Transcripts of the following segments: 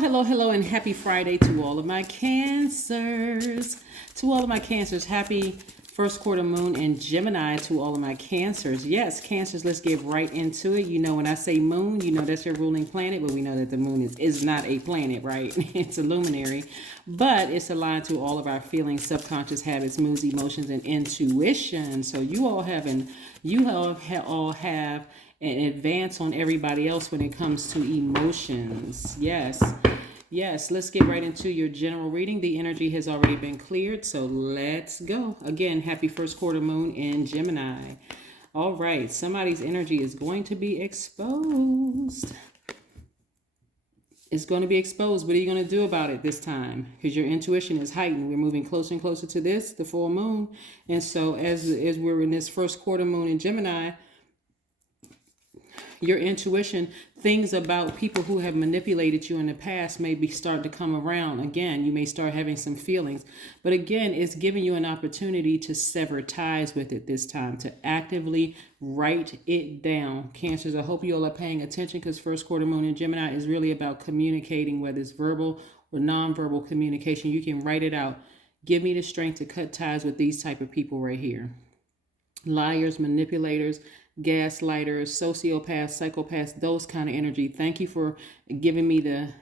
Hello, and happy Friday to all of my Cancers. To all of my Cancers, happy first quarter moon in Gemini to all of my Cancers. Yes, Cancers, let's get right into it. You know, when I say moon, you know that's your ruling planet, but we know that the moon is not a planet, right? It's a luminary, but it's aligned to all of our feelings, subconscious habits, moods, emotions, and intuition. So you all have an advance on everybody else when it comes to emotions. Yes, let's get right into your general reading. The energy has already been cleared, so let's go. Again, happy first quarter moon in Gemini. All right, somebody's energy is going to be exposed. It's going to be exposed. What are you going to do about it this time? Because your intuition is heightened. We're moving closer and closer to the full moon. And so as we're in this first quarter moon in Gemini, your intuition, things about people who have manipulated you in the past may be starting to come around again. You may start having some feelings, but again, it's giving you an opportunity to sever ties with it this time, to actively write it down. Cancers, I hope you all are paying attention, because first quarter moon in Gemini is really about communicating, whether it's verbal or nonverbal communication. You can write it out. Give me the strength to cut ties with these type of people right here. Liars, manipulators, gaslighters, sociopaths, psychopaths, those kind of energy. Thank you for giving me the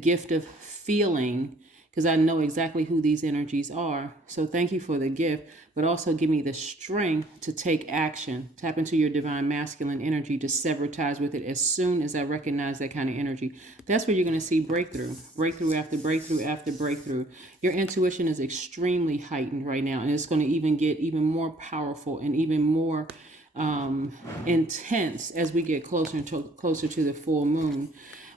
gift of feeling, because I know exactly who these energies are. So thank you for the gift, but also give me the strength to take action. Tap into your divine masculine energy to sever ties with it as soon as I recognize that kind of energy. That's where you're going to see breakthrough after breakthrough after breakthrough. Your intuition is extremely heightened right now, and it's going to even get even more powerful and even more intense as we get closer to the full moon.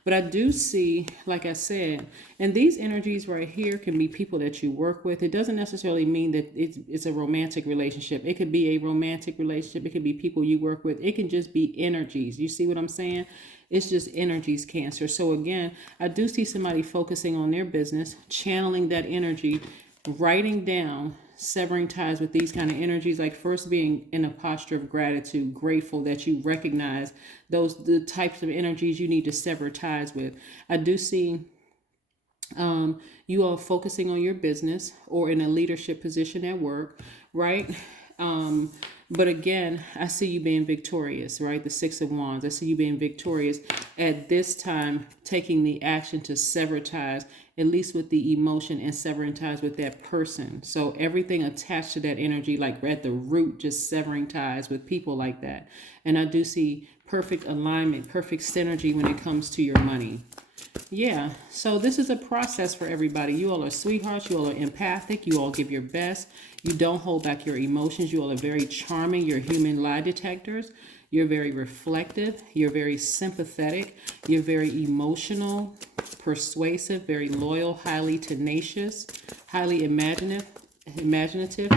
But I do see, like I said, and these energies right here can be people that you work with. It doesn't necessarily mean that it's a romantic relationship. It could be a romantic relationship. It could be people you work with. It can just be energies. You see what I'm saying? It's just energies, Cancer. So again, I do see somebody focusing on their business, channeling that energy, writing down, severing ties with these kind of energies, like first being in a posture of gratitude, grateful that you recognize the types of energies you need to sever ties with. I do see you all focusing on your business or in a leadership position at work, right? But again, I see you being victorious, right? The Six of Wands. I see you being victorious at this time, taking the action to sever ties, at least with the emotion, and severing ties with that person. So everything attached to that energy, like at the root, just severing ties with people like that. And I do see perfect alignment, perfect synergy when it comes to your money. Yeah, so this is a process for everybody. You all are sweethearts. You all are empathic. You all give your best. You don't hold back your emotions. You all are very charming. You're human lie detectors. You're very reflective. You're very sympathetic. You're very emotional, persuasive, very loyal, highly tenacious, highly imaginative,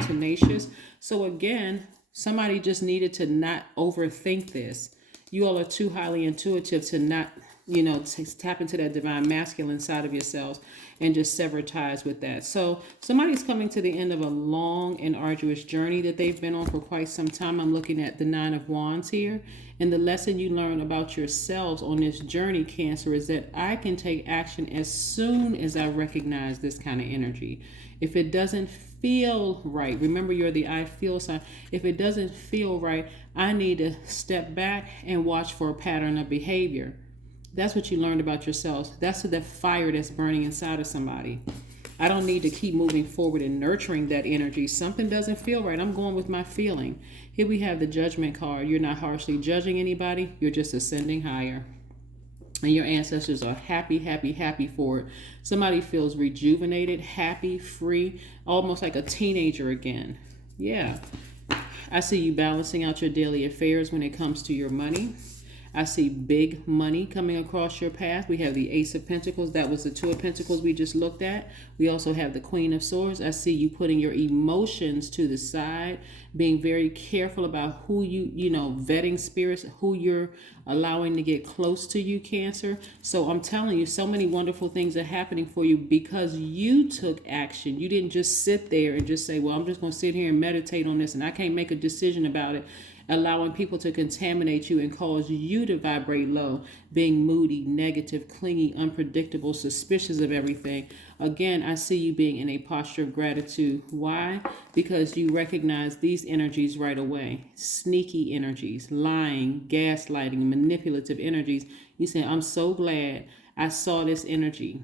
tenacious. So again, somebody just needed to not overthink this. You all are too highly intuitive to not, tap into that divine masculine side of yourselves and just sever ties with that. So somebody's coming to the end of a long and arduous journey that they've been on for quite some time. I'm looking at the Nine of Wands here. And the lesson you learn about yourselves on this journey, Cancer, is that I can take action as soon as I recognize this kind of energy. If it doesn't feel right, remember you're the I feel sign. If it doesn't feel right, I need to step back and watch for a pattern of behavior. That's what you learned about yourselves. That's the fire that's burning inside of somebody. I don't need to keep moving forward and nurturing that energy. Something doesn't feel right. I'm going with my feeling. Here we have the Judgment card. You're not harshly judging anybody. You're just ascending higher. And your ancestors are happy for it. Somebody feels rejuvenated, happy, free, almost like a teenager again. Yeah. I see you balancing out your daily affairs when it comes to your money. I see big money coming across your path. We have the Ace of Pentacles. That was the Two of Pentacles we just looked at. We also have the Queen of Swords. I see you putting your emotions to the side, being very careful about who vetting spirits, who you're allowing to get close to you, Cancer. So I'm telling you, so many wonderful things are happening for you because you took action. You didn't just sit there and just say, well, I'm just going to sit here and meditate on this and I can't make a decision about it. allowing people to contaminate you and cause you to vibrate low, being moody, negative, clingy, unpredictable, suspicious of everything. Again, I see you being in a posture of gratitude. Why? Because you recognize these energies right away. Sneaky energies, lying, gaslighting, manipulative energies. You say, I'm so glad I saw this energy.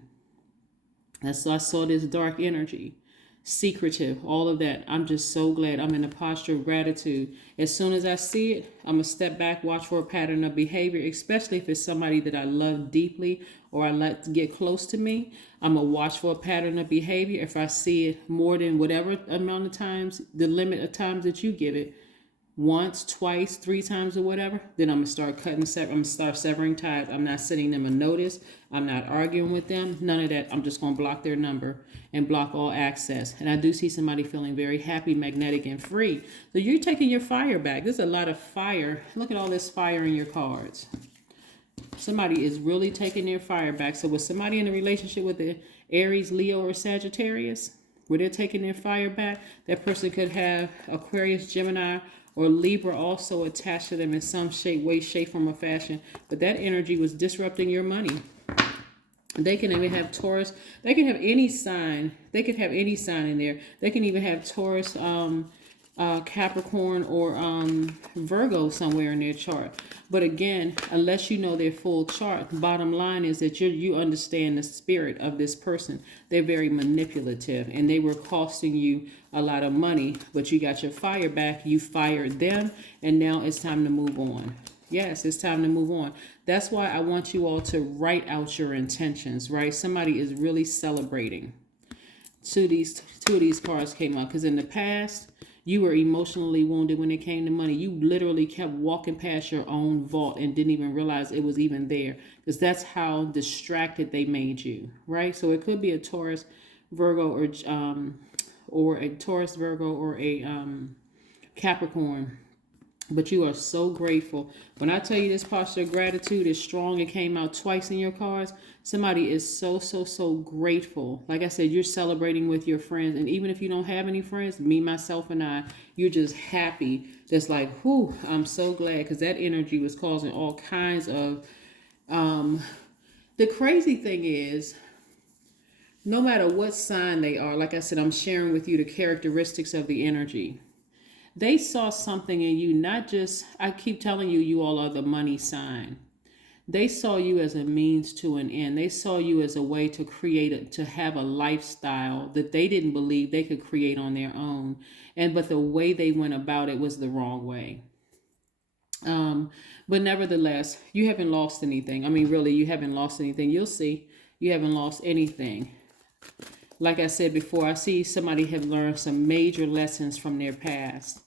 I saw this dark energy, secretive, all of that. I'm just so glad. I'm in a posture of gratitude. As soon as I see it, I'm going to step back, watch for a pattern of behavior, especially if it's somebody that I love deeply or I let to get close to me. I'm going to watch for a pattern of behavior. If I see it more than whatever amount of times, the limit of times that you give it, once, twice, three times or whatever, then I'm going to start I'm going to start severing ties. I'm not sending them a notice. I'm not arguing with them. None of that. I'm just going to block their number and block all access. And I do see somebody feeling very happy, magnetic, and free. So you're taking your fire back. There's a lot of fire. Look at all this fire in your cards. Somebody is really taking their fire back. So with somebody in a relationship with the Aries, Leo, or Sagittarius, where they're taking their fire back, that person could have Aquarius, Gemini, or Libra also attached to them in some shape, way, shape, form, or fashion. But that energy was disrupting your money. They can even have Taurus. They can have any sign. They could have any sign in there. They can even have Taurus, Capricorn, or Virgo somewhere in their chart. But again, unless you know their full chart, the bottom line is that you understand the spirit of this person. They're very manipulative, and they were costing you a lot of money, but you got your fire back. You fired them, and now it's time to move on. Yes, it's time to move on. That's why I want you all to write out your intentions, right? Somebody is really celebrating. Two of these cards came up because in the past, you were emotionally wounded when it came to money. You literally kept walking past your own vault and didn't even realize it was even there, because that's how distracted they made you, right? So it could be a Taurus, Virgo, or a Taurus, Virgo, or a Capricorn. But you are so grateful. When I tell you this posture of gratitude is strong, it came out twice in your cards. Somebody is so, so, so grateful. Like I said, you're celebrating with your friends. And even if you don't have any friends, me, myself, and I, you're just happy. Just like, whew, I'm so glad, because that energy was causing all kinds of... The crazy thing is, no matter what sign they are, like I said, I'm sharing with you the characteristics of the energy. They saw something in you, not just, I keep telling you, you all are the money sign. They saw you as a means to an end. They saw you as a way to to have a lifestyle that they didn't believe they could create on their own. But the way they went about it was the wrong way. But nevertheless, you haven't lost anything. I mean, really, you haven't lost anything. You'll see, you haven't lost anything. Like I said before, I see somebody have learned some major lessons from their past.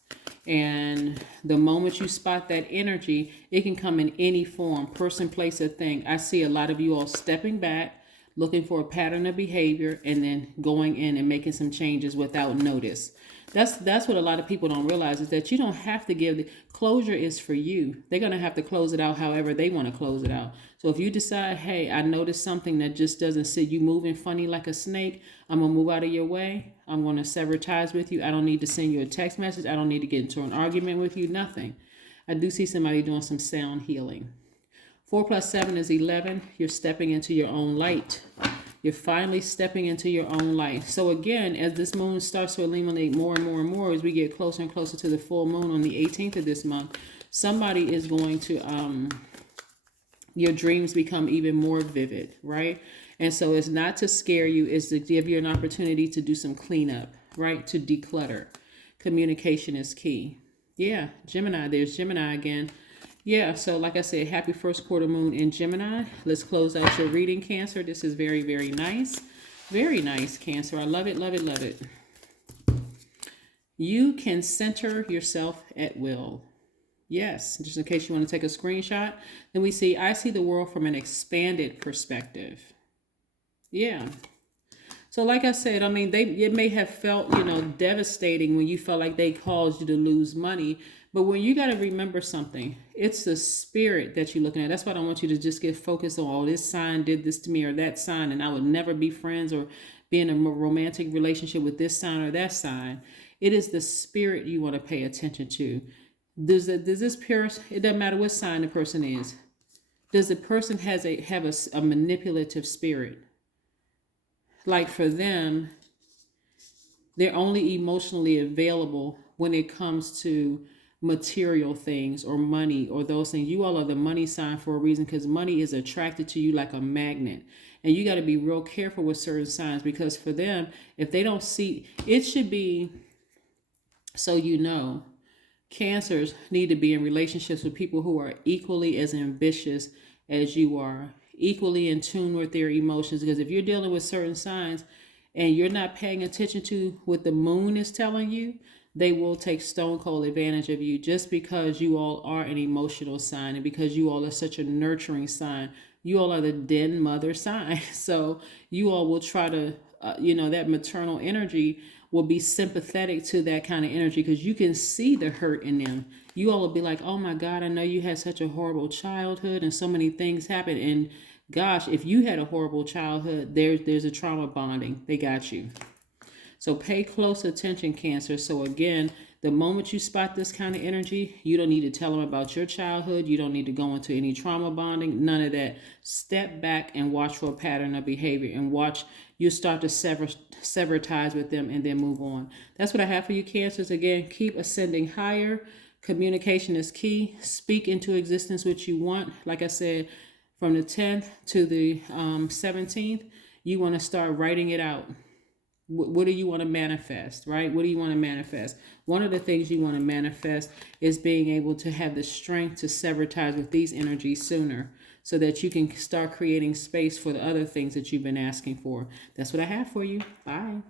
And the moment you spot that energy, it can come in any form, person, place, or thing. I see a lot of you all stepping back, looking for a pattern of behavior, and then going in and making some changes without notice. That's what a lot of people don't realize, is that you don't have to give the closure is for you. They're going to have to close it out however they want to close it out. So if you decide, hey, I noticed something that just doesn't sit, you moving funny like a snake, I'm going to move out of your way. I'm going to sever ties with you. I don't need to send you a text message. I don't need to get into an argument with you. Nothing. I do see somebody doing some sound healing. 4 plus 7 is 11. You're stepping into your own light. You're finally stepping into your own light. So again, as this moon starts to illuminate more and more and more, as we get closer and closer to the full moon on the 18th of this month, somebody is going to, your dreams become even more vivid, right? And so it's not to scare you, it's to give you an opportunity to do some cleanup, right? To declutter. Communication is key. Yeah, Gemini, there's Gemini again. Yeah, so like I said, happy first quarter moon in Gemini. Let's close out your reading, Cancer. This is very, very nice. Very nice, Cancer. I love it, love it, love it. You can center yourself at will. Yes, just in case you want to take a screenshot. Then we see, I see the world from an expanded perspective. Yeah. So like I said, I mean, it may have felt, devastating when you felt like they caused you to lose money. But when you got to remember something, it's the spirit that you're looking at. That's why I don't want you to just get focused on, oh, this sign did this to me or that sign, and I would never be friends or be in a romantic relationship with this sign or that sign. It is the spirit you want to pay attention to. Does this person, it doesn't matter what sign the person is, does the person have a manipulative spirit? Like for them, they're only emotionally available when it comes to material things or money or those things. You all are the money sign for a reason, because money is attracted to you like a magnet. And you got to be real careful with certain signs, because for them, if they don't see, it should be, so you know, Cancers need to be in relationships with people who are equally as ambitious as you are, equally in tune with their emotions. Because if you're dealing with certain signs and you're not paying attention to what the moon is telling you, they will take stone cold advantage of you, just because you all are an emotional sign and because you all are such a nurturing sign. You all are the den mother sign. So you all will try to, that maternal energy will be sympathetic to that kind of energy, because you can see the hurt in them. You all will be like, oh my God, I know you had such a horrible childhood and so many things happened. And gosh, if you had a horrible childhood, there's a trauma bonding. They got you. So pay close attention, Cancer. So again, the moment you spot this kind of energy, you don't need to tell them about your childhood. You don't need to go into any trauma bonding, none of that. Step back and watch for a pattern of behavior, and watch you start to sever ties with them and then move on. That's what I have for you, Cancers. Again, keep ascending higher. Communication is key. Speak into existence what you want. Like I said, from the 10th to the 17th, you want to start writing it out. What do you want to manifest, right? What do you want to manifest? One of the things you want to manifest is being able to have the strength to sever ties with these energies sooner, so that you can start creating space for the other things that you've been asking for. That's what I have for you. Bye.